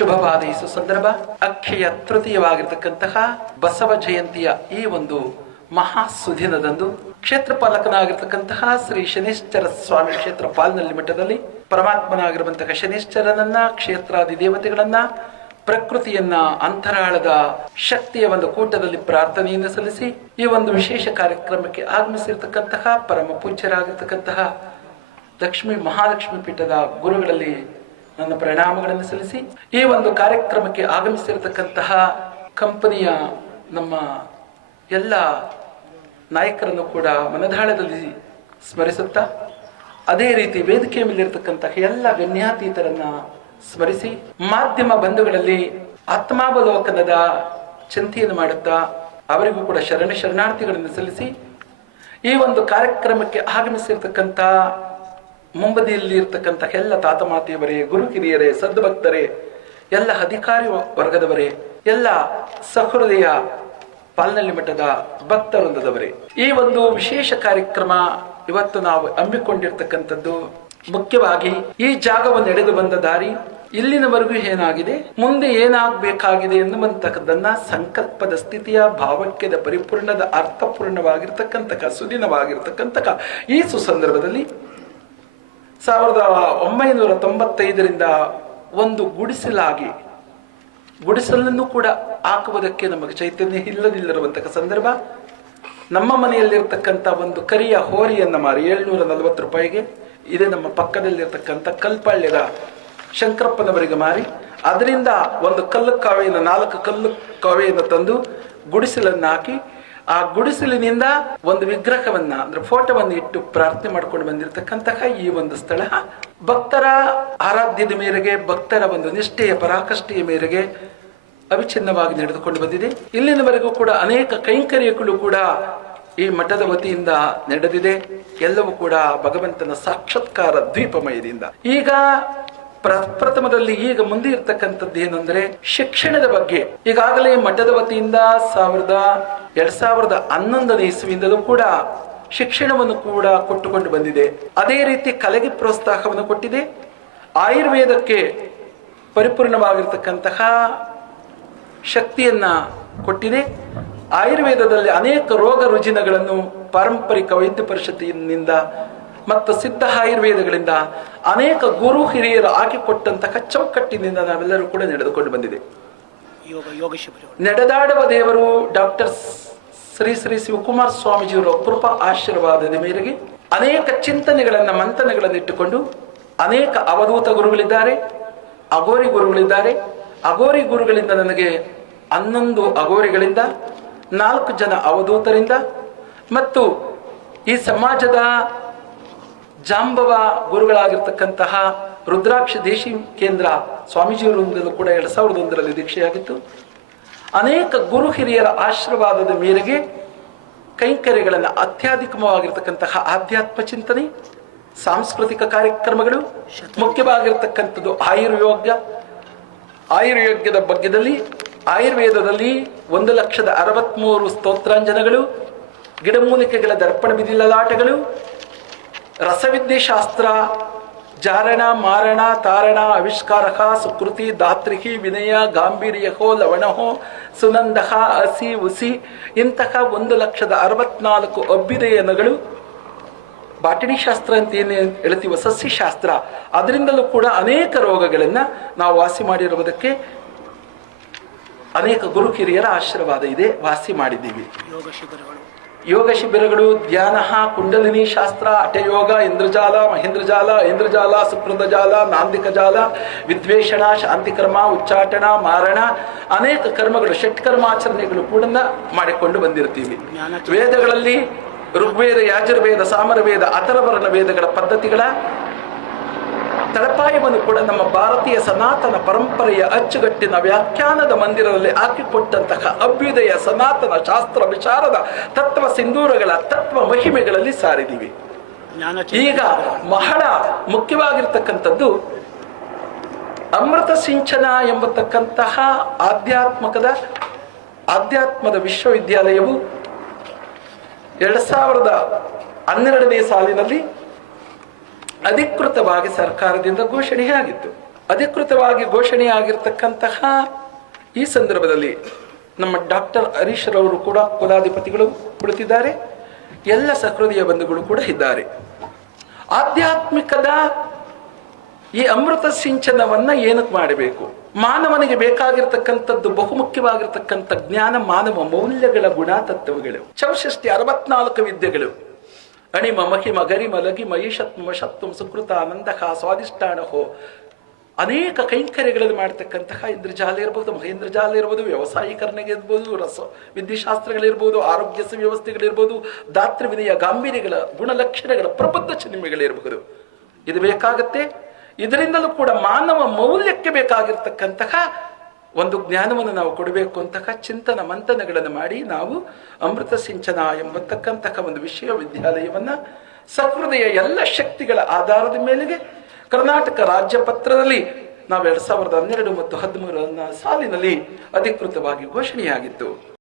ಶುಭವಾದ ಈ ಸುಸಂದರ್ಭ ಅಕ್ಷಯ ತೃತೀಯವಾಗಿರತಕ್ಕಂತಹ ಬಸವ ಜಯಂತಿಯ ಈ ಒಂದು ಮಹಾ ಸುದಿನದಂದು ಕ್ಷೇತ್ರ ಪಾಲಕನಾಗಿರ್ತಕ್ಕಂತಹ ಶ್ರೀ ಶನೀಶ್ಚರ ಸ್ವಾಮಿ ಕ್ಷೇತ್ರ ಪಾಲ್ನಲ್ಲಿ ಮಠದಲ್ಲಿ ಪರಮಾತ್ಮನಾಗಿರುವಂತಹ ಶನೀಶ್ಚರನನ್ನ, ಕ್ಷೇತ್ರಾದಿ ದೇವತೆಗಳನ್ನ, ಪ್ರಕೃತಿಯನ್ನ, ಅಂತರಾಳದ ಶಕ್ತಿಯ ಒಂದು ಕೂಟದಲ್ಲಿ ಪ್ರಾರ್ಥನೆಯನ್ನು ಸಲ್ಲಿಸಿ ಈ ಒಂದು ವಿಶೇಷ ಕಾರ್ಯಕ್ರಮಕ್ಕೆ ಆಗಮಿಸಿರ್ತಕ್ಕಂತಹ ಪರಮ ಪೂಜ್ಯರಾಗಿರ್ತಕ್ಕಂತಹ ಲಕ್ಷ್ಮೀ ಮಹಾಲಕ್ಷ್ಮಿ ಪೀಠದ ಗುರುಗಳಲ್ಲಿ ನನ್ನ ಪ್ರಣಾಮಗಳನ್ನು ಸಲ್ಲಿಸಿ ಈ ಒಂದು ಕಾರ್ಯಕ್ರಮಕ್ಕೆ ಆಗಮಿಸಿರತಕ್ಕಂತಹ ಕಂಪನಿಯ ನಮ್ಮ ಎಲ್ಲ ನಾಯಕರನ್ನು ಕೂಡ ಮನದಾಳದಲ್ಲಿ ಸ್ಮರಿಸುತ್ತಾ, ಅದೇ ರೀತಿ ವೇದಿಕೆಯ ಮೇಲಿರತಕ್ಕಂತಹ ಎಲ್ಲ ಗಣ್ಯಾತೀತರನ್ನ ಸ್ಮರಿಸಿ, ಮಾಧ್ಯಮ ಬಂಧುಗಳಲ್ಲಿ ಆತ್ಮಾವಲೋಕನದ ಚಿಂತೆಯನ್ನು ಮಾಡುತ್ತಾ ಅವರಿಗೂ ಕೂಡ ಶರಣಾರ್ಥಿಗಳನ್ನು ಸಲ್ಲಿಸಿ ಈ ಒಂದು ಕಾರ್ಯಕ್ರಮಕ್ಕೆ ಆಗಮಿಸಿರ್ತಕ್ಕಂಥ ಮುಂಬದಿಯಲ್ಲಿ ಇರ್ತಕ್ಕಂಥ ಎಲ್ಲ ತಾತ ಮಾತೆಯವರೇ, ಗುರು ಕಿರಿಯರೇ, ಸದ್ಭಕ್ತರೇ, ಎಲ್ಲ ಅಧಿಕಾರಿ ವರ್ಗದವರೇ, ಎಲ್ಲ ಸಹೃದಯ ಪಾಲ್ನಳ್ಳಿ ಮಠದ ಭಕ್ತವೃಂದದವರೇ, ಈ ಒಂದು ವಿಶೇಷ ಕಾರ್ಯಕ್ರಮ ಇವತ್ತು ನಾವು ಹಮ್ಮಿಕೊಂಡಿರ್ತಕ್ಕಂಥದ್ದು ಮುಖ್ಯವಾಗಿ ಈ ಜಾಗವನ್ನು ನಡೆದು ಬಂದ ದಾರಿ, ಇಲ್ಲಿನವರೆಗೂ ಏನಾಗಿದೆ, ಮುಂದೆ ಏನಾಗಬೇಕಾಗಿದೆ ಎನ್ನುವಂತಕ್ಕದನ್ನ ಸಂಕಲ್ಪದ ಸ್ಥಿತಿಯ ಭಾವಕ್ಯದ ಪರಿಪೂರ್ಣದ ಅರ್ಥಪೂರ್ಣವಾಗಿರ್ತಕ್ಕಂಥ ಸುದಿನವಾಗಿರ್ತಕ್ಕಂಥ ಈ ಸುಸಂದರ್ಭದಲ್ಲಿ 1995ರಿಂದ ಒಂದು ಗುಡಿಸಲನ್ನು ಕೂಡ ಹಾಕುವುದಕ್ಕೆ ನಮಗೆ ಚೈತನ್ಯ ಇಲ್ಲದಿಲ್ಲರುವಂತಹ ಸಂದರ್ಭ, ನಮ್ಮ ಮನೆಯಲ್ಲಿರ್ತಕ್ಕಂಥ ಒಂದು ಕರಿಯ ಹೋರಿಯನ್ನ ಮಾರಿ 740 ರೂಪಾಯಿಗೆ, ಇದೇ ನಮ್ಮ ಪಕ್ಕದಲ್ಲಿರ್ತಕ್ಕಂಥ ಕಲ್ಪಾಳ್ಯದ ಶಂಕರಪ್ಪನವರಿಗೆ ಮಾರಿ ಅದರಿಂದ ಒಂದು ಕಲ್ಲು ಕಾವೆಯನ್ನು 4 ಕಲ್ಲು ಕಾವೆಯನ್ನು ತಂದು ಗುಡಿಸಲನ್ನು ಹಾಕಿ ಆ ಗುಡಿಸಲಿನಿಂದ ಒಂದು ವಿಗ್ರಹವನ್ನ ಅಂದ್ರೆ ಫೋಟೋವನ್ನು ಇಟ್ಟು ಪ್ರಾರ್ಥನೆ ಮಾಡ್ಕೊಂಡು ಬಂದಿರತಕ್ಕಂತಹ ಈ ಒಂದು ಸ್ಥಳ ಭಕ್ತರ ಆರಾಧ್ಯದ ಮೇರೆಗೆ, ಭಕ್ತರ ಒಂದು ನಿಷ್ಠೆಯ ಪರಾಕಾಷ್ಠೆಯ ಮೇರೆಗೆ ಅವಿಚ್ಛಿನ್ನವಾಗಿ ನಡೆದುಕೊಂಡು ಬಂದಿದೆ. ಇಲ್ಲಿನವರೆಗೂ ಕೂಡ ಅನೇಕ ಕೈಂಕರ್ಯಗಳು ಕೂಡ ಈ ಮಠದ ವತಿಯಿಂದ ನಡೆದಿದೆ. ಎಲ್ಲವೂ ಕೂಡ ಭಗವಂತನ ಸಾಕ್ಷಾತ್ಕಾರ ದ್ವೀಪಮಯದಿಂದ. ಈಗ ಪ್ರಥಮದಲ್ಲಿ ಈಗ ಮುಂದೆ ಇರ್ತಕ್ಕಂಥದ್ದು ಏನಂದ್ರೆ ಶಿಕ್ಷಣದ ಬಗ್ಗೆ. ಈಗಾಗಲೇ ಮಠದ ವತಿಯಿಂದ 2011ನೇ ಇಸ್ವಿಯಿಂದಲೂ ಕೂಡ ಶಿಕ್ಷಣವನ್ನು ಕೂಡ ಕೊಟ್ಟುಕೊಂಡು ಬಂದಿದೆ. ಅದೇ ರೀತಿ ಕಲೆಗೆ ಪ್ರೋತ್ಸಾಹವನ್ನು ಕೊಟ್ಟಿದೆ. ಆಯುರ್ವೇದಕ್ಕೆ ಪರಿಪೂರ್ಣವಾಗಿರ್ತಕ್ಕಂತಹ ಶಕ್ತಿಯನ್ನ ಕೊಟ್ಟಿದೆ. ಆಯುರ್ವೇದದಲ್ಲಿ ಅನೇಕ ರೋಗ ರುಜಿನಗಳನ್ನು ಪಾರಂಪರಿಕ ವೈದ್ಯ ಪರಿಷತ್ತಿನಿಂದ ಮತ್ತು ಸಿದ್ಧ ಆಯುರ್ವೇದಗಳಿಂದ ಅನೇಕ ಗುರು ಹಿರಿಯರು ಹಾಕಿಕೊಟ್ಟಂತಹ ಚೌಕಟ್ಟಿನಿಂದ ನಾವೆಲ್ಲರೂ ಕೂಡ ನಡೆದುಕೊಂಡು ಬಂದಿದೆ. ನಡೆದಾಡುವ ದೇವರು ಡಾಕ್ಟರ್ ಶ್ರೀ ಶಿವಕುಮಾರ ಸ್ವಾಮೀಜಿಯವರ ಕೃಪಾ ಆಶೀರ್ವಾದದ ಮೇರೆಗೆ ಅನೇಕ ಚಿಂತನೆಗಳನ್ನ, ಮಂಥನಗಳನ್ನು ಇಟ್ಟುಕೊಂಡು ಅನೇಕ ಅವಧೂತ ಗುರುಗಳಿದ್ದಾರೆ, ಅಗೋರಿ ಗುರುಗಳಿದ್ದಾರೆ. ಅಗೋರಿ ಗುರುಗಳಿಂದ ನನಗೆ 11 ಅಗೋರಿಗಳಿಂದ, 4 ಜನ ಅವಧೂತರಿಂದ ಮತ್ತು ಈ ಸಮಾಜದ ಜಾಂಬವ ಗುರುಗಳಾಗಿರ್ತಕ್ಕಂತಹ ರುದ್ರಾಕ್ಷ ದೇಶಿ ಕೇಂದ್ರ ಸ್ವಾಮೀಜಿಯವರಿಂದಲೂ ಕೂಡ 2001ರಲ್ಲಿ ದೀಕ್ಷೆಯಾಗಿತ್ತು. ಅನೇಕ ಗುರು ಹಿರಿಯರ ಆಶೀರ್ವಾದದ ಮೇರೆಗೆ ಕೈಂಕರ್ಯಗಳನ್ನು ಅತ್ಯಧಿಕವಾಗಿರ್ತಕ್ಕಂತಹ ಆಧ್ಯಾತ್ಮ ಚಿಂತನೆ, ಸಾಂಸ್ಕೃತಿಕ ಕಾರ್ಯಕ್ರಮಗಳು, ಮುಖ್ಯವಾಗಿರ್ತಕ್ಕಂಥದ್ದು ಆಯುರ್ವೇದದ ಬಗ್ಗೆದಲ್ಲಿ ಆಯುರ್ವೇದದಲ್ಲಿ 1,63,000 ಸ್ತೋತ್ರಾಂಜನಗಳು, ಗಿಡಮೂಲಿಕೆಗಳ ದರ್ಪಣ ಬಿದಿಲಲಾಟಗಳು, ರಸವಿದ್ಯೆಶಾಸ್ತ್ರ, ಜಾರಣ, ಮಾರಣ, ತಾರಣ, ಆವಿಷ್ಕಾರಕ, ಸುಕೃತಿ, ದಾತ್ರಿಕಿ, ವಿನಯ, ಗಾಂಭೀರ್ಯಹೋ, ಲವಣಹೋ, ಸುನಂದಹ, ಹಸಿ, ಉಸಿ ಇಂತಹ 1,64,000 ಅಭ್ಯುದಯನಗಳು, ಬಾಟನಿ ಶಾಸ್ತ್ರ ಅಂತ ಏನು ಹೇಳ್ತೀವೋ ಸಸ್ಯಶಾಸ್ತ್ರ, ಅದರಿಂದಲೂ ಕೂಡ ಅನೇಕ ರೋಗಗಳನ್ನು ನಾವು ವಾಸಿ ಮಾಡಿರುವುದಕ್ಕೆ ಅನೇಕ ಗುರು ಹಿರಿಯರ ಆಶೀರ್ವಾದ ಇದೆ. ವಾಸಿ ಮಾಡಿದ್ದೀವಿ. ಯೋಗ ಶಿಬಿರಗಳು, ಧ್ಯಾನ, ಕುಂಡಲಿನಿ ಶಾಸ್ತ್ರ, ಹಠಯೋಗ, ಇಂದ್ರಜಾಲ, ಮಹೇಂದ್ರಜಾಲ, ಇಂದ್ರಜಾಲ, ಸುಕೃತಜಾಲ, ನಾಂದಿಕ ಜಾಲ, ವಿದ್ವೇಷಣ, ಶಾಂತಿಕರ್ಮ, ಉಚ್ಚಾಟನ, ಮಾರಣ, ಅನೇಕ ಕರ್ಮಗಳು, ಷಟ್ಕರ್ಮಾಚರಣೆಗಳು ಕೂಡ ಮಾಡಿಕೊಂಡು ಬಂದಿರ್ತೀವಿ. ವೇದಗಳಲ್ಲಿ ಋಗ್ವೇದ, ಯಾಜುರ್ವೇದ, ಸಾಮರವೇದ, ಅಥರ್ವರ್ಣ ವೇದಗಳ ಪದ್ಧತಿಗಳ ತಳಪಾಯವನ್ನು ಕೂಡ ನಮ್ಮ ಭಾರತೀಯ ಸನಾತನ ಪರಂಪರೆಯ ಅಚ್ಚುಗಟ್ಟಿನ ವ್ಯಾಖ್ಯಾನದ ಮಂದಿರದಲ್ಲಿ ಹಾಕಿಕೊಟ್ಟಂತಹ ಅಭ್ಯುದಯ ಸನಾತನ ಶಾಸ್ತ್ರ ವಿಚಾರದ ತತ್ವ ಸಿಂಧೂರಗಳ ತತ್ವ ಮಹಿಮೆಗಳಲ್ಲಿ ಸಾರಿದ್ದೀವಿ. ಈಗ ಬಹಳ ಮುಖ್ಯವಾಗಿರ್ತಕ್ಕಂಥದ್ದು ಅಮೃತ ಸಿಂಚನ ಎಂಬತಕ್ಕಂತಹ ಆಧ್ಯಾತ್ಮದ ವಿಶ್ವವಿದ್ಯಾಲಯವು 2012ನೇ ಸಾಲಿನಲ್ಲಿ ಅಧಿಕೃತವಾಗಿ ಸರ್ಕಾರದಿಂದ ಘೋಷಣೆಯಾಗಿತ್ತು. ಅಧಿಕೃತವಾಗಿ ಘೋಷಣೆಯಾಗಿರ್ತಕ್ಕಂತಹ ಈ ಸಂದರ್ಭದಲ್ಲಿ ನಮ್ಮ ಡಾಕ್ಟರ್ ಹರೀಶ್ ರವರು ಕೂಡ ಕುಲಾಧಿಪತಿಗಳು ಕುಳಿತಿದ್ದಾರೆ. ಎಲ್ಲ ಸಹೃದಯ ಬಂಧುಗಳು ಕೂಡ ಇದ್ದಾರೆ. ಆಧ್ಯಾತ್ಮಿಕದ ಈ ಅಮೃತ ಸಿಂಚನವನ್ನ ಏನಕ್ಕೆ ಮಾಡಬೇಕು? ಮಾನವನಿಗೆ ಬೇಕಾಗಿರ್ತಕ್ಕಂಥದ್ದು ಬಹುಮುಖ್ಯವಾಗಿರ್ತಕ್ಕಂಥ ಜ್ಞಾನ, ಮಾನವ ಮೌಲ್ಯಗಳ ಗುಣತತ್ವಗಳು. 64 ವಿದ್ಯೆಗಳು. ಅಣಿಮ ಮಹಿಮ ಗರಿಮ ಲಗಿಮ ಈಶತ್ಮ ಶತ್ವಂ ಸುಕೃತ ಆನಂದಃ ಸ್ವಾದಿಷ್ಟಾನಹೋ. ಅನೇಕ ಕೈಂಕರ್ಯಗಳಲ್ಲಿ ಮಾಡ್ತಕ್ಕಂತಹ ಇಂದ್ರಜಾಲ ಇರ್ಬೋದು, ಮಹೇಂದ್ರಜಾಲ ಇರ್ಬೋದು, ವ್ಯವಸಾಯೀಕರಣಗೆ ಇರ್ಬೋದು, ವಿದ್ಯಾಶಾಸ್ತ್ರಗಳಿರ್ಬೋದು, ಆರೋಗ್ಯ ಸುವ್ಯವಸ್ಥೆಗಳಿರ್ಬೋದು, ದಾತೃ ವಿನಯ ಗಾಂಭೀರ್ಯಗಳ ಗುಣಲಕ್ಷಣಗಳ ಪ್ರಬುದ್ಧ ಚಿನ್ಮೆಗಳಿರಬಹುದು. ಇದು ಬೇಕಾಗತ್ತೆ. ಇದರಿಂದಲೂ ಕೂಡ ಮಾನವ ಮೌಲ್ಯಕ್ಕೆ ಬೇಕಾಗಿರ್ತಕ್ಕಂತಹ ಒಂದು ಜ್ಞಾನವನ್ನು ನಾವು ಕೊಡಬೇಕು ಅಂತಹ ಚಿಂತನ ಮಂಥನಗಳನ್ನು ಮಾಡಿ ನಾವು ಅಮೃತ ಸಿಂಚನ ಎಂಬತಕ್ಕಂತಹ ಒಂದು ವಿಶ್ವವಿದ್ಯಾಲಯವನ್ನ ಸಹೃದಯ ಎಲ್ಲ ಶಕ್ತಿಗಳ ಆಧಾರದ ಮೇಲೆಗೆ ಕರ್ನಾಟಕ ರಾಜ್ಯ ಪತ್ರದಲ್ಲಿ ನಾವು 2012 ಮತ್ತು 13 ಸಾಲಿನಲ್ಲಿ ಅಧಿಕೃತವಾಗಿ ಘೋಷಣೆಯಾಗಿತ್ತು.